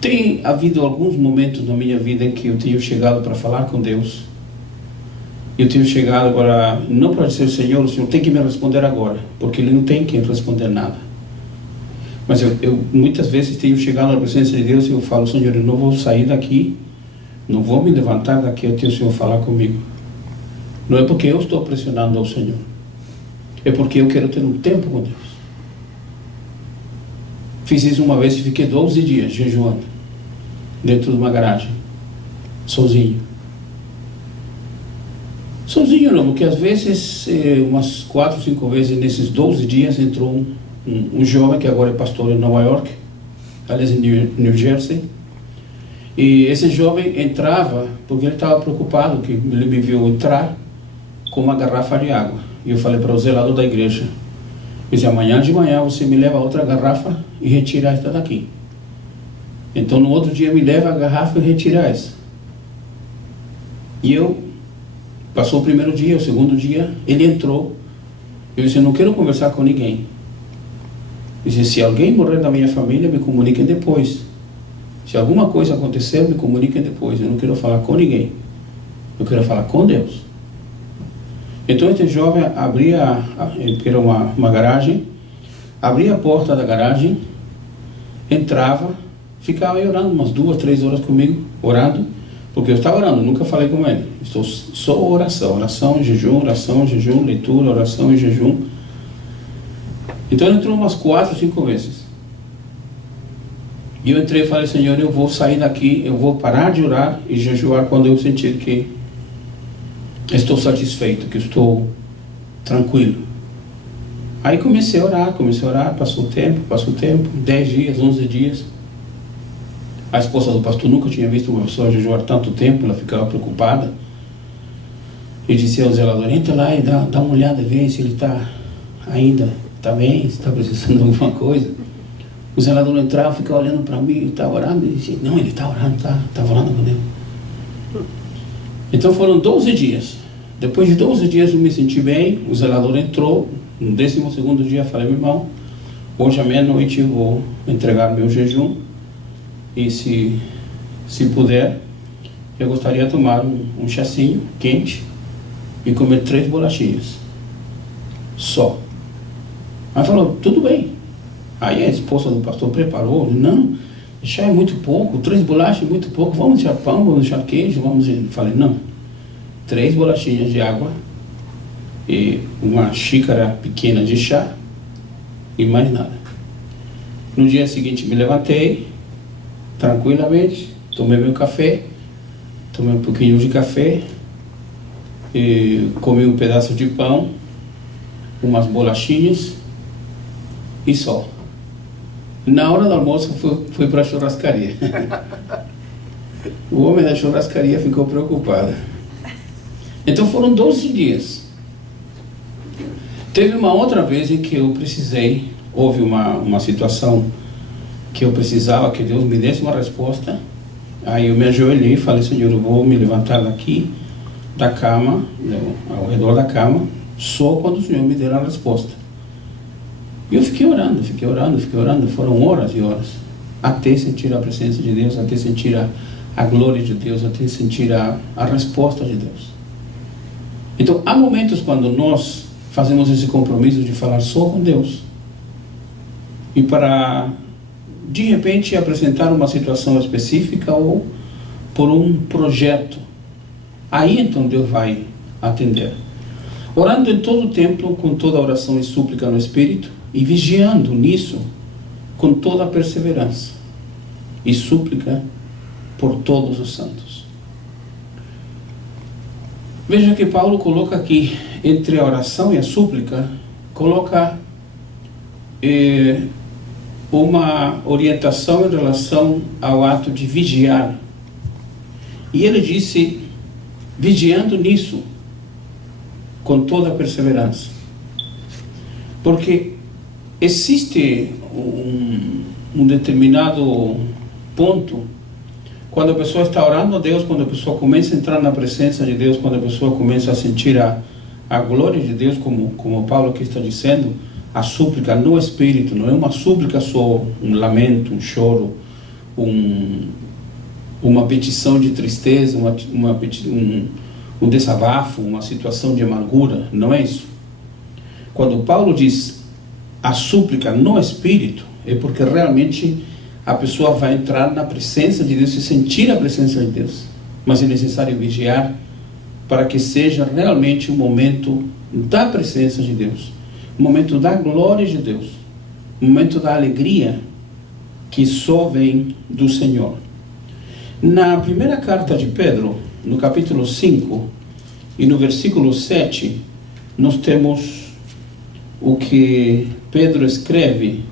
Tem havido alguns momentos na minha vida em que eu tenho chegado para falar com Deus. Eu tenho chegado para, não para dizer, Senhor, o Senhor tem que me responder agora, porque Ele não tem que responder nada. Mas eu muitas vezes tenho chegado na presença de Deus e eu falo, Senhor, eu não vou sair daqui, não vou me levantar daqui até o Senhor falar comigo. Não é porque eu estou pressionando ao Senhor, é porque eu quero ter um tempo com Deus. Fiz isso uma vez e fiquei 12 dias jejuando, dentro de uma garagem, sozinho. Sozinho não, porque às vezes, umas 4, 5 vezes nesses 12 dias entrou um jovem que agora é pastor em Nova York, aliás em New Jersey. E esse jovem entrava porque ele estava preocupado, que ele me viu entrar com uma garrafa de água. E eu falei para o zelador da igreja, eu disse, amanhã de manhã você me leva outra garrafa e retira esta daqui. Então no outro dia me leva a garrafa e retira essa. E passou o primeiro dia, o segundo dia, ele entrou. Eu disse, eu não quero conversar com ninguém. Eu disse, se alguém morrer da minha família, me comuniquem depois. Se alguma coisa acontecer, me comuniquem depois. Eu não quero falar com ninguém. Eu quero falar com Deus. Então este jovem abria, era uma garagem, abria a porta da garagem, entrava, ficava aí orando umas 2, 3 horas comigo, orando, porque eu estava orando, nunca falei com ele. Estou só oração e jejum, leitura, oração e jejum. Então ele entrou umas 4, 5 vezes. E eu entrei e falei, Senhor, eu vou sair daqui, eu vou parar de orar e jejuar quando eu sentir que estou satisfeito, que estou tranquilo. Aí comecei a orar, passou o tempo, 10 dias, 11 dias. A esposa do pastor nunca tinha visto uma pessoa jejuar tanto tempo, ela ficava preocupada. Eu disse ao zelador, entra lá e dá uma olhada, vê se ele está bem, se está precisando de alguma coisa. O zelador entrava, ficava olhando para mim, estava orando, e disse, não, ele está orando, está orando com Deus. Então foram 12 dias. Depois de 12 dias eu me senti bem, o zelador entrou, no 12º dia falei, meu irmão, hoje à meia-noite eu vou entregar meu jejum, e se puder, eu gostaria de tomar um chazinho quente e comer 3 bolachinhas, só. Aí falou, tudo bem. Aí a esposa do pastor preparou, não, chá é muito pouco, 3 bolachas é muito pouco, vamos deixar pão, vamos deixar queijo, falei, não, 3 bolachinhas de água e uma xícara pequena de chá e mais nada. No dia seguinte me levantei, tranquilamente, tomei meu café, tomei um pouquinho de café, e comi um pedaço de pão, umas bolachinhas e só. Na hora do almoço fui para a churrascaria. O homem da churrascaria ficou preocupado. Então foram 12 dias. Teve uma outra vez em que eu precisei, houve uma situação que eu precisava que Deus me desse uma resposta. Aí eu me ajoelhei e falei, Senhor, eu vou me levantar daqui, da cama, ao redor da cama, só quando o Senhor me der a resposta. E eu fiquei orando, foram horas e horas, até sentir a presença de Deus, até sentir a glória de Deus, até sentir a resposta de Deus. Então, há momentos quando nós fazemos esse compromisso de falar só com Deus, e para, de repente, apresentar uma situação específica ou por um projeto, aí então Deus vai atender. Orando em todo o tempo, com toda a oração e súplica no Espírito, e vigiando nisso com toda a perseverança e súplica por todos os santos. Veja que Paulo coloca aqui, entre a oração e a súplica, coloca uma orientação em relação ao ato de vigiar. E ele disse, vigiando nisso, com toda a perseverança. Porque existe um determinado ponto, quando a pessoa está orando a Deus, quando a pessoa começa a entrar na presença de Deus, quando a pessoa começa a sentir a glória de Deus, como Paulo aqui está dizendo, a súplica no Espírito, não é uma súplica só, um lamento, um choro, uma petição de tristeza, um desabafo, uma situação de amargura. Não é isso. Quando Paulo diz a súplica no Espírito, é porque realmente a pessoa vai entrar na presença de Deus e sentir a presença de Deus. Mas é necessário vigiar para que seja realmente um momento da presença de Deus, um momento da glória de Deus, um momento da alegria que só vem do Senhor. Na primeira carta de Pedro, no capítulo 5 e no versículo 7, nós temos o que Pedro escreve.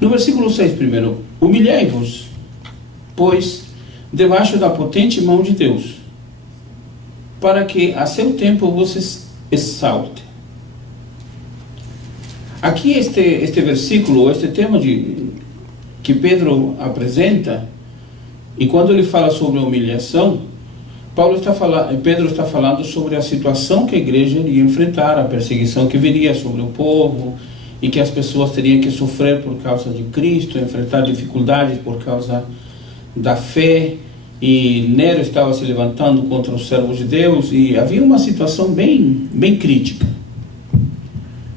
No versículo 6 primeiro: humilhai-vos, pois, debaixo da potente mão de Deus, para que a seu tempo vos exalte. Aqui este versículo, este tema que Pedro apresenta, e quando ele fala sobre a humilhação, Pedro está falando sobre a situação que a igreja iria enfrentar, a perseguição que viria sobre o povo, e que as pessoas teriam que sofrer por causa de Cristo, enfrentar dificuldades por causa da fé, e Nero estava se levantando contra os servos de Deus, e havia uma situação bem crítica.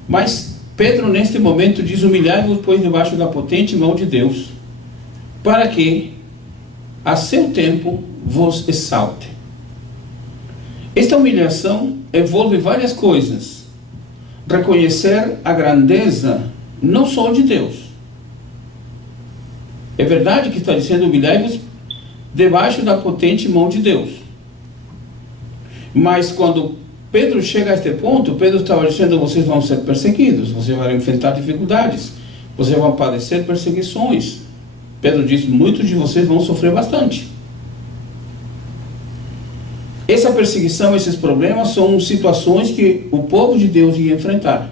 Mas Pedro neste momento diz: humilhai-vos, pois, debaixo da potente mão de Deus, para que a seu tempo vos exalte. Esta humilhação envolve várias coisas. Reconhecer a grandeza não só de Deus. É verdade que está dizendo: humilhai-vos debaixo da potente mão de Deus. Mas quando Pedro chega a este ponto, Pedro estava dizendo: vocês vão ser perseguidos, vocês vão enfrentar dificuldades, vocês vão padecer perseguições. Pedro diz: muitos de vocês vão sofrer bastante. Essa perseguição, esses problemas são situações que o povo de Deus ia enfrentar.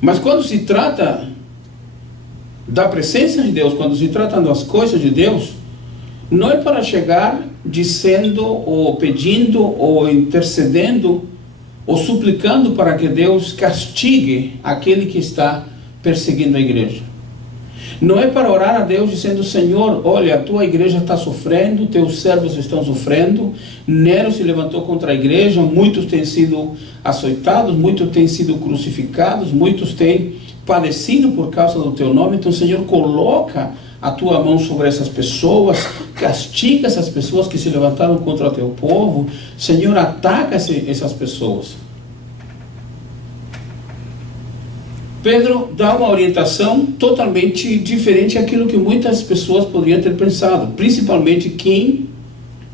Mas quando se trata da presença de Deus, quando se trata das coisas de Deus, não é para chegar dizendo, ou pedindo, ou intercedendo, ou suplicando para que Deus castigue aquele que está perseguindo a igreja. Não é para orar a Deus dizendo: Senhor, olha, a tua igreja está sofrendo, teus servos estão sofrendo, Nero se levantou contra a igreja, muitos têm sido açoitados, muitos têm sido crucificados, muitos têm padecido por causa do teu nome. Então, Senhor, coloca a tua mão sobre essas pessoas, castiga essas pessoas que se levantaram contra o teu povo. Senhor, ataca essas pessoas. Pedro dá uma orientação totalmente diferente daquilo que muitas pessoas poderiam ter pensado, principalmente quem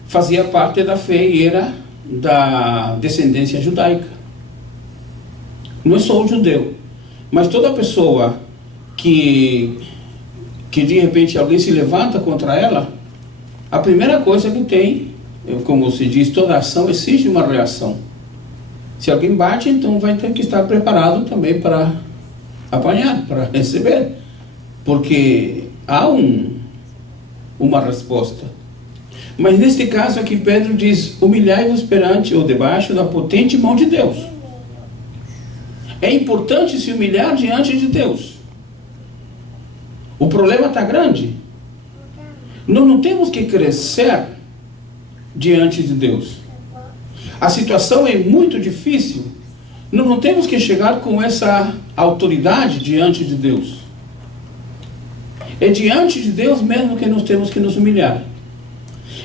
fazia parte da fé e era da descendência judaica. Não é só o judeu, mas toda pessoa que de repente alguém se levanta contra ela, a primeira coisa que tem, como se diz, toda ação exige uma reação. Se alguém bate, então vai ter que estar preparado também para apanhar, para receber, porque há uma resposta. Mas neste caso aqui Pedro diz: humilhai-vos perante ou debaixo da potente mão de Deus. É importante se humilhar diante de Deus. O problema está grande. Nós não temos que crescer diante de Deus. A situação é muito difícil. Nós não temos que chegar com essa autoridade diante de Deus. É diante de Deus mesmo que nós temos que nos humilhar.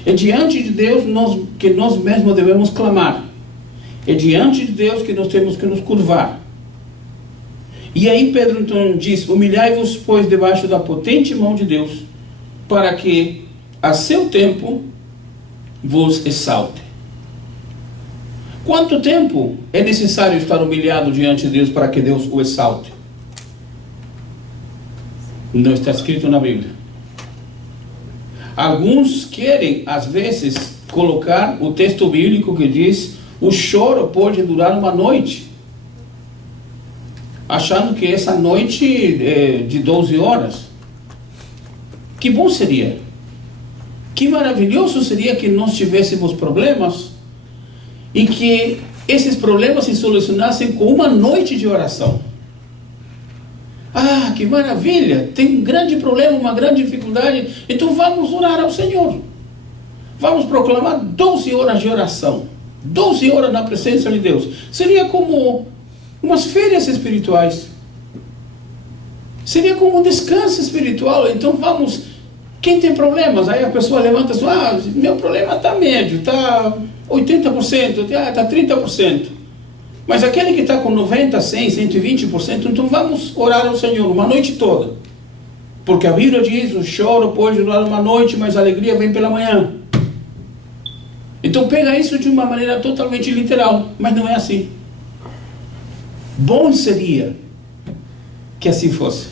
É diante de Deus que nós mesmos devemos clamar. É diante de Deus que nós temos que nos curvar. E aí Pedro então diz: humilhai-vos, pois, debaixo da potente mão de Deus, para que a seu tempo vos exalte. Quanto tempo é necessário estar humilhado diante de Deus para que Deus o exalte? Não está escrito na Bíblia. Alguns querem, às vezes, colocar o texto bíblico que diz: o choro pode durar uma noite, achando que essa noite é de 12 horas. Que bom seria, que maravilhoso seria que nós tivéssemos problemas e que esses problemas se solucionassem com uma noite de oração. Ah, que maravilha! Tem um grande problema, uma grande dificuldade. Então vamos orar ao Senhor. Vamos proclamar 12 horas de oração. 12 horas na presença de Deus. Seria como umas férias espirituais. Seria como um descanso espiritual. Então vamos... Quem tem problemas? Aí a pessoa levanta e diz, meu problema está médio, está 80%, está 30%. Mas aquele que está com 90%, 100%, 120%, então vamos orar ao Senhor uma noite toda. Porque a Bíblia diz, o choro pode durar uma noite, mas a alegria vem pela manhã. Então pega isso de uma maneira totalmente literal, mas não é assim. Bom seria que assim fosse.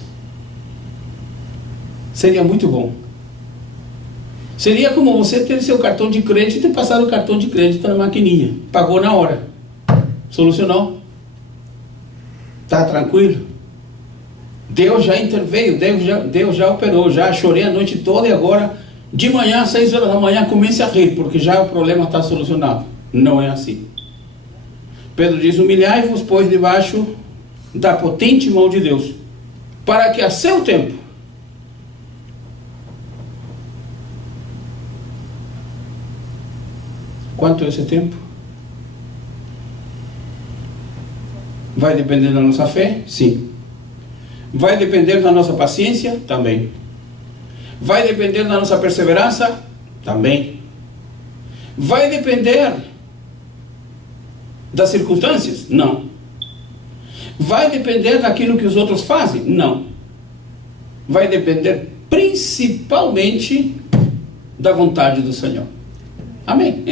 Seria muito bom. Seria como você ter seu cartão de crédito e passar o cartão de crédito na maquininha. Pagou na hora. Solucionou. Está tranquilo. Deus já interveio, Deus já operou, já chorei a noite toda e agora, de manhã, 6 horas da manhã, comece a rir, porque já o problema está solucionado. Não é assim. Pedro diz, humilhai-vos, pois, debaixo da potente mão de Deus, para que a seu tempo, quanto é esse tempo? Vai depender da nossa fé? Sim. Vai depender da nossa paciência? Também. Vai depender da nossa perseverança? Também. Vai depender das circunstâncias? Não. Vai depender daquilo que os outros fazem? Não. Vai depender principalmente da vontade do Senhor. Amém?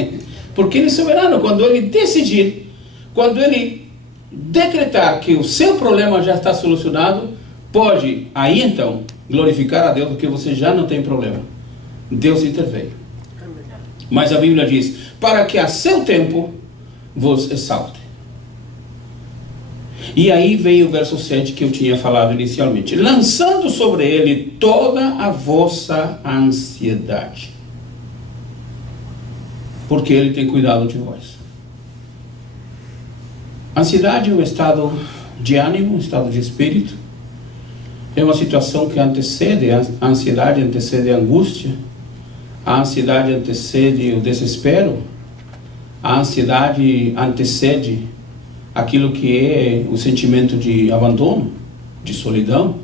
Porque Ele é soberano. Quando Ele decidir, quando Ele decretar que o seu problema já está solucionado, pode aí então glorificar a Deus, porque você já não tem problema. Deus interveio. Mas a Bíblia diz, para que a seu tempo vos exalte. E aí veio o verso 7 que eu tinha falado inicialmente. Lançando sobre ele toda a vossa ansiedade, porque ele tem cuidado de vós. Ansiedade é um estado de ânimo, um estado de espírito. É uma situação que antecede, a ansiedade antecede a angústia, a ansiedade antecede o desespero, a ansiedade antecede aquilo que é o sentimento de abandono, de solidão.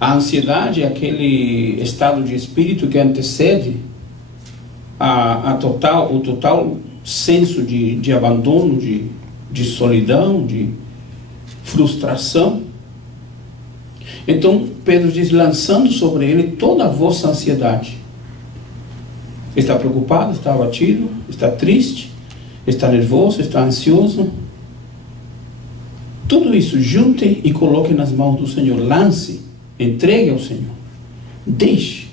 A ansiedade é aquele estado de espírito que antecede o total senso de abandono, de solidão, de frustração. Então Pedro diz, lançando sobre ele toda a vossa ansiedade. Está preocupado, está abatido, está triste, está nervoso, está ansioso. Tudo isso junte e coloque nas mãos do Senhor. Lance, entregue ao Senhor. Deixe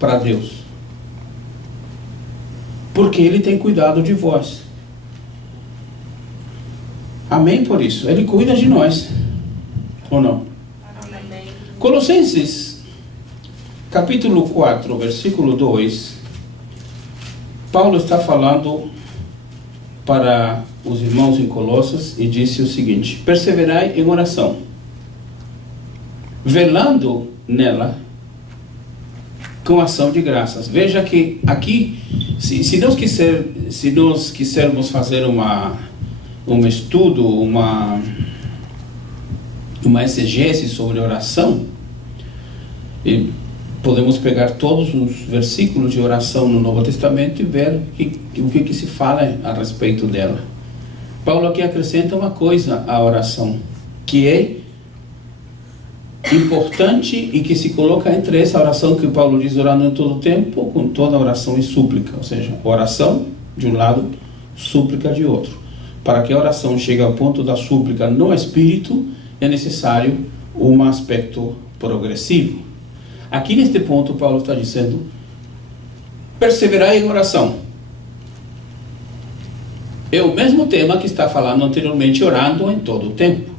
para Deus. Porque Ele tem cuidado de vós. Amém por isso. Ele cuida de nós. Ou não? Amém. Colossenses, capítulo 4, versículo 2. Paulo está falando para os irmãos em Colossos e disse o seguinte: perseverai em oração, velando nela com ação de graças. Veja que aqui, se nós quisermos fazer um estudo, uma exegese sobre oração, e podemos pegar todos os versículos de oração no Novo Testamento e ver o que se fala a respeito dela. Paulo aqui acrescenta uma coisa à oração, que é importante e que se coloca entre essa oração que Paulo diz, orando em todo o tempo, com toda oração e súplica. Ou seja, oração de um lado, súplica de outro. Para que a oração chegue ao ponto da súplica no espírito, é necessário um aspecto progressivo. Aqui neste ponto, Paulo está dizendo, perseverar em oração. É o mesmo tema que está falando anteriormente, orando em todo o tempo.